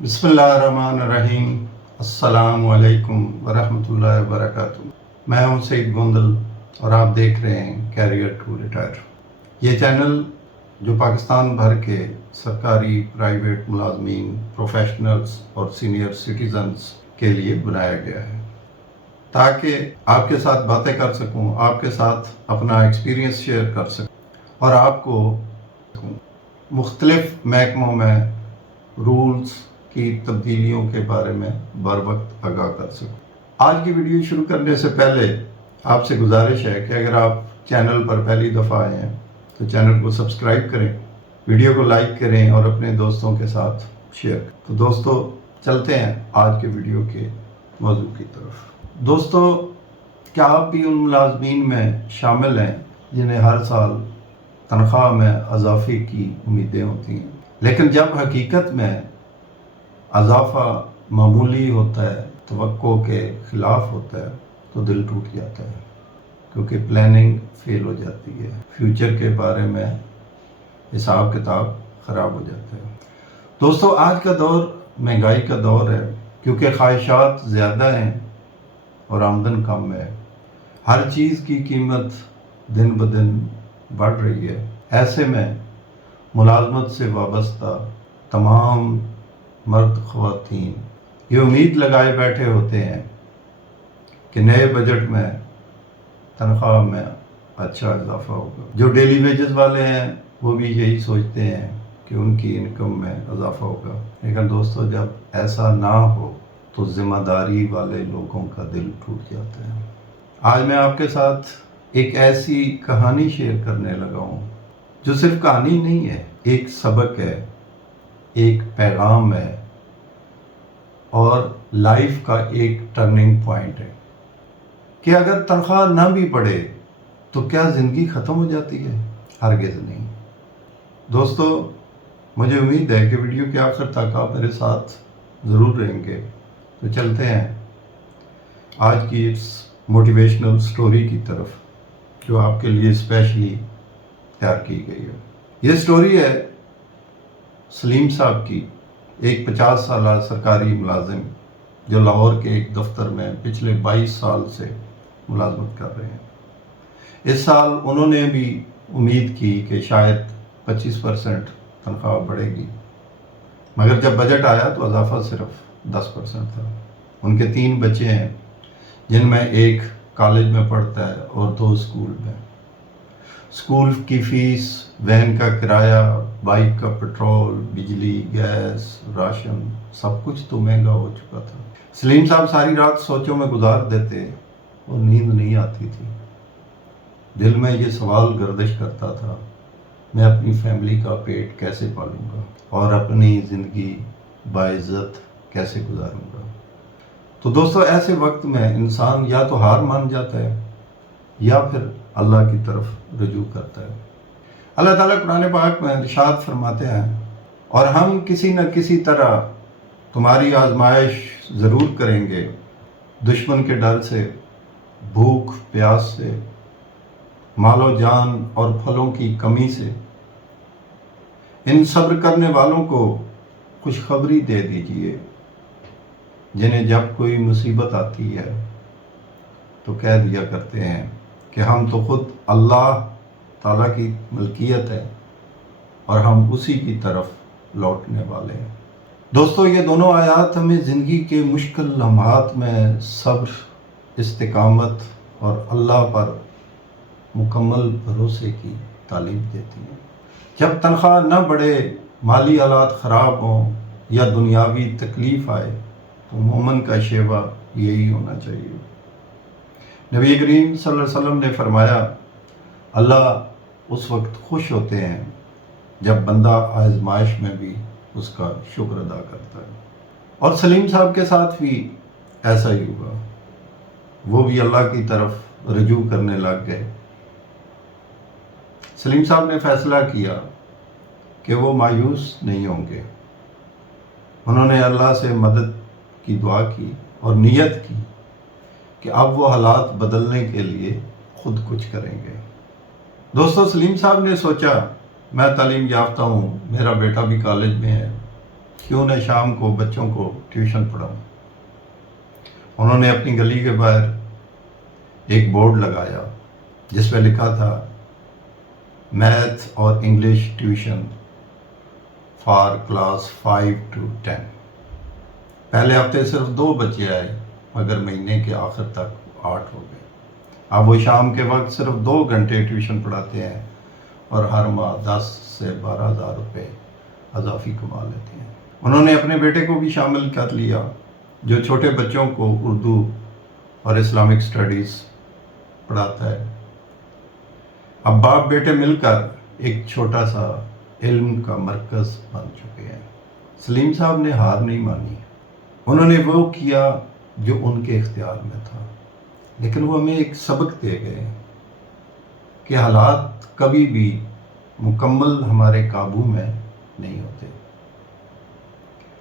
बिस्मिल्लाहिर्रहमानिर्रहीम। अस्सलाम वालेकुम वरहमतुल्लाहि वबरकातुहू। मैं हूं सईद गोंदल और आप देख रहे हैं कैरियर टू रिटायर। ये चैनल जो पाकिस्तान भर के सरकारी, प्राइवेट मुलाजमीन, प्रोफेशनल्स और सीनियर सिटीजन्स के लिए बनाया गया है ताकि आपके साथ बातें कर सकूं, आपके साथ अपना एक्सपीरियंस शेयर कर सकूं और आपको मुख्तलिफ महकमों में रूल्स की तब्दीलियों के बारे में बर वक्त आगाह कर सकूं। आज की वीडियो शुरू करने से पहले आपसे गुजारिश है कि अगर आप चैनल पर पहली दफ़ा आए हैं तो चैनल को सब्सक्राइब करें, वीडियो को लाइक करें और अपने दोस्तों के साथ शेयर करें। तो दोस्तों चलते हैं आज के वीडियो के मौजू की तरफ। दोस्तों, क्या आप भी उन मुलाजमीन में शामिल हैं जिन्हें हर साल तनख्वाह में इजाफे की उम्मीदें होती हैं, लेकिन जब हकीकत में इजाफा मामूली होता है, तवक्को के ख़िलाफ़ होता है, तो दिल टूट जाता है क्योंकि प्लानिंग फेल हो जाती है, फ्यूचर के बारे में हिसाब किताब ख़राब हो जाता है। दोस्तों, आज का दौर महंगाई का दौर है क्योंकि ख्वाहिशात ज़्यादा हैं और आमदन कम है। हर चीज़ की कीमत दिन ब दिन बढ़ रही है। ऐसे में मुलाजमत से वाबस्ता तमाम मर्द ख़वातीन ये उम्मीद लगाए बैठे होते हैं कि नए बजट में तनख्वाह में अच्छा इजाफा होगा। जो डेली वेजेस वाले हैं वो भी यही सोचते हैं कि उनकी इनकम में इजाफा होगा, लेकिन दोस्तों जब ऐसा ना हो तो ज़िम्मेदारी वाले लोगों का दिल टूट जाता है। आज मैं आपके साथ एक ऐसी कहानी शेयर करने लगा हूँ जो सिर्फ कहानी नहीं है, एक सबक है, एक पैगाम है और लाइफ का एक टर्निंग पॉइंट है कि अगर तनख्वाह ना भी बढ़े तो क्या ज़िंदगी ख़त्म हो जाती है? हरगिज़ नहीं। दोस्तों, मुझे उम्मीद है कि वीडियो के आखिर तक आप मेरे साथ ज़रूर रहेंगे। तो चलते हैं आज की इस मोटिवेशनल स्टोरी की तरफ जो आपके लिए स्पेशली तैयार की गई है। ये स्टोरी है सलीम साहब की, एक 50 साल सरकारी मुलाजिम जो लाहौर के एक दफ्तर में पिछले 22 साल से मुलाजमत कर रहे हैं। इस साल उन्होंने भी उम्मीद की कि शायद 25% तनख्वाह बढ़ेगी, मगर जब बजट आया तो इजाफा सिर्फ 10% था। उनके 3 बच्चे हैं जिनमें एक कॉलेज में पढ़ता है और 2 स्कूल में। स्कूल की फ़ीस, वैन का किराया, बाइक का पेट्रोल, बिजली, गैस, राशन, सब कुछ तो महंगा हो चुका था। सलीम साहब सारी रात सोचों में गुजार देते और नींद नहीं आती थी। दिल में ये सवाल गर्दिश करता था, मैं अपनी फैमिली का पेट कैसे पालूंगा और अपनी ज़िंदगी बाइज़्ज़त कैसे गुजारूंगा। तो दोस्तों, ऐसे वक्त में इंसान या तो हार मान जाता है या फिर अल्लाह की तरफ रुजू करता है। अल्लाह ताला कुरान पाक में इरशाद फरमाते हैं, और हम किसी न किसी तरह तुम्हारी आजमाइश ज़रूर करेंगे, दुश्मन के डर से, भूख प्यास से, मालो जान और फलों की कमी से। इन सब्र करने वालों को खुशखबरी दे दीजिए जिन्हें जब कोई मुसीबत आती है तो कह दिया करते हैं कि हम तो खुद अल्लाह ताला की मलकियत है और हम उसी की तरफ लौटने वाले हैं। दोस्तों, ये दोनों आयात हमें ज़िंदगी के मुश्किल लम्हात में सब्र, इस्तिकामत और अल्लाह पर मुकम्मल भरोसे की तालीम देती हैं। जब तनख्वाह न बढ़े, माली हालात ख़राब हों या दुनियावी तकलीफ़ आए तो मोमिन का शेवा यही होना चाहिए। नबी करीम सल्लल्लाहु अलैहि वसल्लम ने फरमाया, अल्लाह उस वक्त खुश होते हैं जब बंदा आजमाइश में भी उसका शुक्र अदा करता है। और सलीम साहब के साथ भी ऐसा ही हुआ। वो भी अल्लाह की तरफ रुजू करने लग गए। सलीम साहब ने फैसला किया कि वो मायूस नहीं होंगे। उन्होंने अल्लाह से मदद की दुआ की और नियत की कि अब वो हालात बदलने के लिए खुद कुछ करेंगे। दोस्तों, सलीम साहब ने सोचा, मैं तालीम याफ्ता हूँ, मेरा बेटा भी कॉलेज में है, کیوں نہ شام کو بچوں کو ٹیوشن پڑھاؤں۔ انہوں نے اپنی گلی کے باہر ایک بورڈ لگایا جس پہ لکھا تھا میتھ اور English tuition for class 5 to 10۔ پہلے ہفتے صرف 2 بچے آئے مگر مہینے کے آخر تک 8 ہو گئے۔ اب وہ شام کے وقت صرف 2 گھنٹے ٹیوشن پڑھاتے ہیں اور ہر ماہ 10 سے 12,000 روپے اضافی کما لیتے ہیں۔ انہوں نے اپنے بیٹے کو بھی شامل کر لیا جو چھوٹے بچوں کو اردو اور اسلامک سٹڈیز پڑھاتا ہے۔ اب باپ بیٹے مل کر ایک چھوٹا سا علم کا مرکز بن چکے ہیں۔ سلیم صاحب نے ہار نہیں مانی، انہوں نے وہ کیا جو ان کے اختیار میں تھا، لیکن وہ ہمیں ایک سبق دے گئے کہ حالات کبھی بھی مکمل ہمارے قابو میں نہیں ہوتے،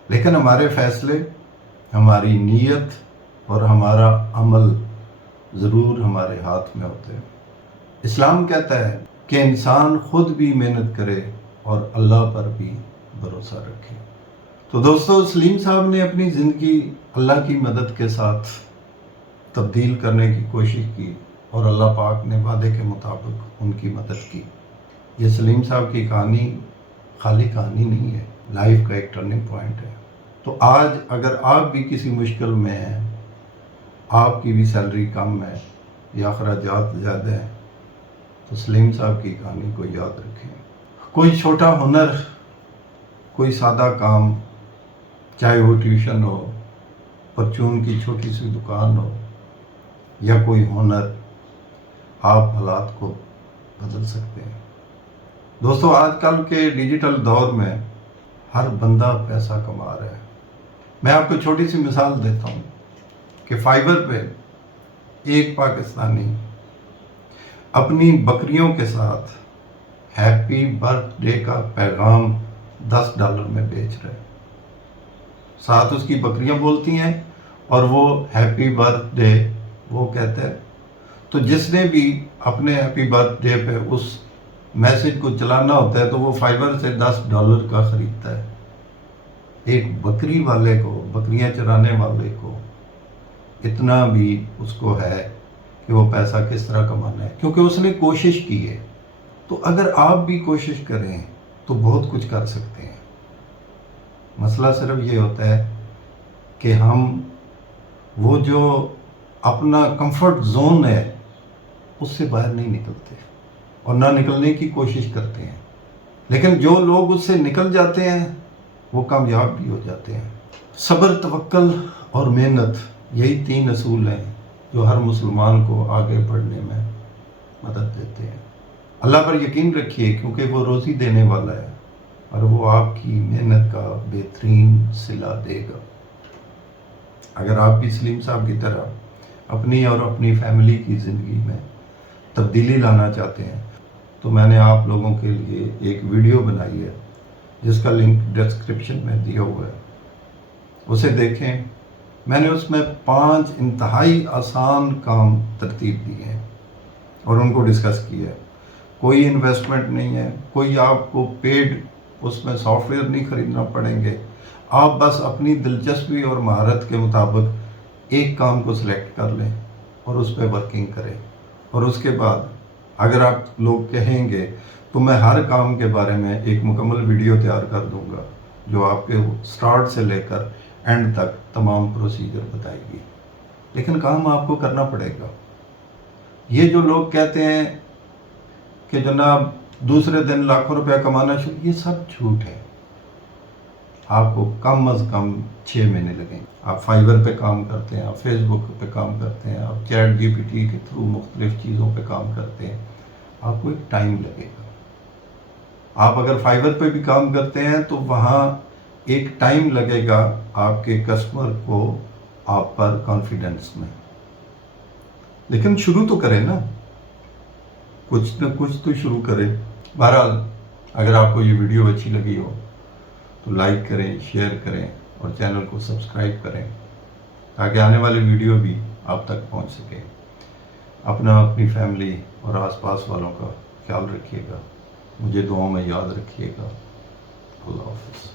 لیکن ہمارے فیصلے، ہماری نیت اور ہمارا عمل ضرور ہمارے ہاتھ میں ہوتے ہیں۔ اسلام کہتا ہے کہ انسان خود بھی محنت کرے اور اللہ پر بھی بھروسہ رکھے۔ تو دوستو، سلیم صاحب نے اپنی زندگی اللہ کی مدد کے ساتھ تبدیل کرنے کی کوشش کی اور اللہ پاک نے وعدے کے مطابق ان کی مدد کی۔ یہ سلیم صاحب کی کہانی خالی کہانی نہیں ہے، لائف کا ایک ٹرننگ پوائنٹ ہے۔ تو آج اگر آپ بھی کسی مشکل میں ہیں، آپ کی بھی سیلری کم ہے یا اخراجات زیادہ ہیں، تو سلیم صاحب کی کہانی کو یاد رکھیں۔ کوئی چھوٹا ہنر، کوئی سادہ کام، چاہے وہ ٹیوشن ہو، پرچون کی چھوٹی سی دکان ہو یا کوئی ہنر، آپ حالات کو بدل سکتے ہیں۔ دوستو، آج کل کے ڈیجیٹل دور میں ہر بندہ پیسہ کما رہا ہے۔ میں آپ کو چھوٹی سی مثال دیتا ہوں کہ فائبر پہ ایک پاکستانی اپنی بکریوں کے ساتھ ہیپی برتھ ڈے کا پیغام $10 میں بیچ رہے، ساتھ اس کی بکریاں بولتی ہیں اور وہ ہیپی برتھ ڈے وہ کہتے ہیں۔ تو جس نے بھی اپنے ہیپی برتھ ڈے پہ اس میسج کو چلانا ہوتا ہے تو وہ فائبر سے $10 کا خریدتا ہے۔ ایک بکری والے کو، بکریاں چرانے والے کو اتنا بھی اس کو ہے کہ وہ پیسہ کس طرح کمانا ہے، کیونکہ اس نے کوشش کی ہے۔ تو اگر آپ بھی کوشش کریں تو بہت کچھ کر سکتے ہیں۔ مسئلہ صرف یہ ہوتا ہے کہ ہم وہ جو اپنا کمفرٹ زون ہے اس سے باہر نہیں نکلتے اور نہ نکلنے کی کوشش کرتے ہیں، لیکن جو لوگ اس سے نکل جاتے ہیں وہ کامیاب بھی ہو جاتے ہیں۔ صبر، توکل اور محنت، یہی 3 اصول ہیں جو ہر مسلمان کو آگے بڑھنے میں مدد دیتے ہیں۔ اللہ پر یقین رکھیے کیونکہ وہ روزی دینے والا ہے اور وہ آپ کی محنت کا بہترین صلہ دے گا۔ اگر آپ بھی سلیم صاحب کی طرح اپنی اور اپنی فیملی کی زندگی میں تبدیلی لانا چاہتے ہیں تو میں نے آپ لوگوں کے لیے ایک ویڈیو بنائی ہے جس کا لنک ڈسکرپشن میں دیا ہوا ہے، اسے دیکھیں۔ میں نے اس میں 5 انتہائی آسان کام ترتیب دیے ہیں اور ان کو ڈسکس کیا ہے۔ کوئی انویسٹمنٹ نہیں ہے، کوئی آپ کو پیڈ اس میں سافٹ ویئر نہیں خریدنا پڑیں گے۔ آپ بس اپنی دلچسپی اور مہارت کے مطابق ایک کام کو سلیکٹ کر لیں اور اس پہ ورکنگ کریں، اور اس کے بعد اگر آپ لوگ کہیں گے تو میں ہر کام کے بارے میں ایک مکمل ویڈیو تیار کر دوں گا جو آپ کے سٹارٹ سے لے کر اینڈ تک تمام پروسیجر بتائے گی، لیکن کام آپ کو کرنا پڑے گا۔ یہ جو لوگ کہتے ہیں کہ جناب دوسرے دن لاکھوں روپیہ کمانا شروع، یہ سب جھوٹ ہے۔ آپ کو کم از کم 6 مہینے لگیں۔ آپ فائبر پہ کام کرتے ہیں، آپ فیس بک پہ کام کرتے ہیں، آپ چیٹ جی پی ٹی کے تھرو مختلف چیزوں پہ کام کرتے ہیں، آپ کو ایک ٹائم لگے گا۔ آپ اگر فائبر پہ بھی کام کرتے ہیں تو وہاں ایک ٹائم لگے گا آپ کے کسٹمر کو آپ پر کانفیڈنس میں، لیکن شروع تو کریں نا، کچھ نہ کچھ تو شروع کریں۔ بہرحال اگر آپ کو یہ ویڈیو اچھی لگی ہو تو لائک کریں، شیئر کریں اور چینل کو سبسکرائب کریں تاکہ آنے والی ویڈیو بھی آپ تک پہنچ سکے۔ اپنی فیملی اور آس پاس والوں کا خیال رکھیے گا، مجھے دعاؤں میں یاد رکھیے گا۔ اللہ حافظ۔